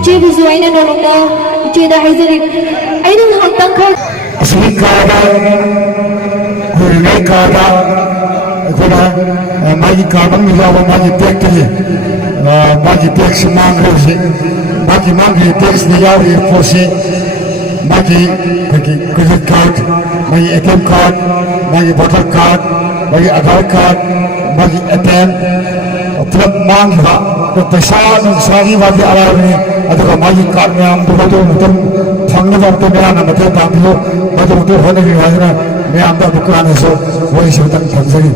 Ichi buzu aina nolongda ichi da haizari aina hangtang kha asli kada kurinai kada kuna magi kabang nilawa magi pekti magi pek semang rosi magi pek nilawi fosi magi credit card magi ATM card magi voter card magi Aadhaar card magi ATM plug mang ha to paisa nung sagi wadi alani aduga magi card nyam budu mutum thangna bamte mera na mate pamilo budu hone ni hajna me amda bukan so woi setan thanjari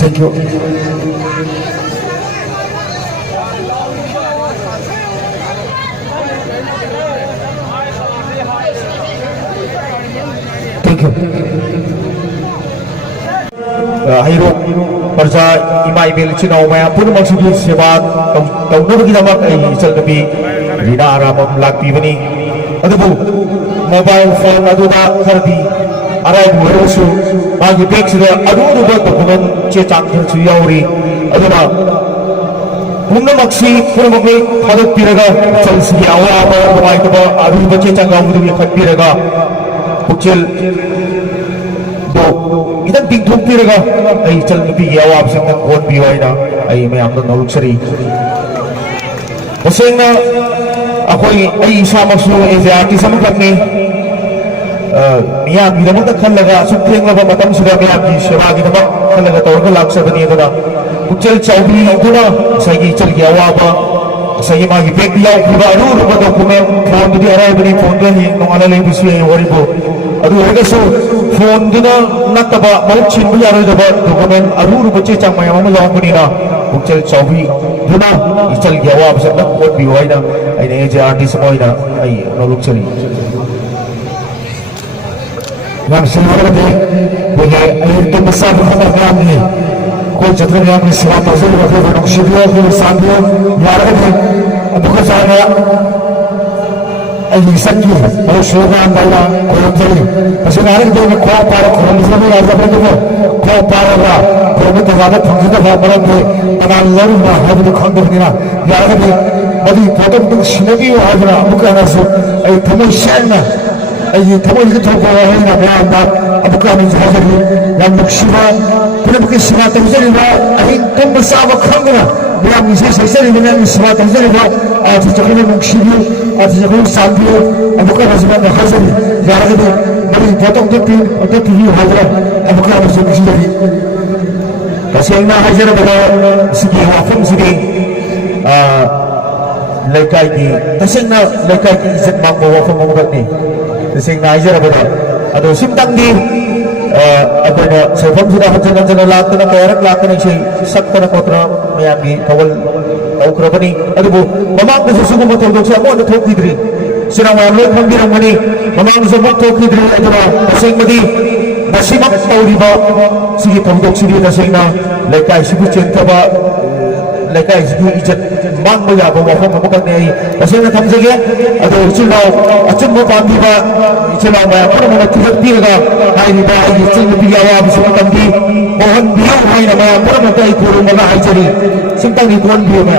thank you thank you Hairo Parja Ima Email Chino Maya Pun Maksudi Seva Tau Nubi Damak Isal Nabi Rina Aramam Lakti Bani Adabu Mobile phone Aduda Kardi Arai Murosu Magi Bex Adu Ruba Dokumen Chechang Suyauri Aduna Puna Maksi Puna Magli Hadat Piraga Chalsi Awa Maitaba Adu Chechang Amudu Khat Piraga Puchil idan ting thum piraga ai chal nabi gi awab sang na kon bi waina ai me am na luxury osengna akoi ai isa masu e jati samak ni miyam gi damak khallaga sutheng laba matam sura miyam gi sewa gi damak khallaga tawga laksa bani dana kuchal chawbi duna sai gi chal gi awaba sai ma gi pek yaw khiba ru ru document phone di arai bani phone ga hi nongala le bisu e waribo adu hegaso phone dina nataba mal chin bi yaro daba document aru bache chang mai ma law bani na bukchel chawbi dina ichal gyawa absa na code bi waina ai ne je artist moina ai no luxury nam sinara de boge ai to masa khana gamni ko jatra gamni siwa tazir wa ko no shibiyo ko sambio yara de abuka sana ai sakki ai shoga andala ko tari kasi narin de ko para ko ni sabi ya zabe de ko para ra ko ni to zada thangsi da bara de ana lor ma hab de khand de na ya de badi photo de shinabi wa hajra abuka na so ai thamo shana ai thamo de to ko hai na ba ba abuka ni hajri ya mukshiba pura buki shiba tamjari ba ai tum sa ba khangna ya mi se se ni na shiba tamjari ba a to chakne mukshibi Aku sambil aku kan masih ada hasil, jangan ada beri potong tepi hajar, aku kan masih bisa jadi. Kasi yang nak hajar pada segi wafum segi lekai di, kasi yang nak lekai di izin mampu wafum mampu ni, kasi yang nak hajar pada, aduh simpang di, apa ni, sebab sudah hajar lakukan kerana lakukan ini sakit nak kotor, mayami kawal au krabani adubu mamang da sugu motor do sa mo da thok hidri sira wa lo kham birang mani mamang zo mo thok hidri adura aseng madi nasimak tawriba sigi thongdok sigi da sengna lekai sibu chenta ba lekai sibu ijat mang mo ya ba mo kham mo kan nei asengna thamjage adu chilo achum mo pambi ba chilo ma pura mo thik tiraga ai ni ba ai chil bi ya wa bisu tambi mohon biu hai na ma pura mo kai kuru ma ai chari simpang ni kon biu ma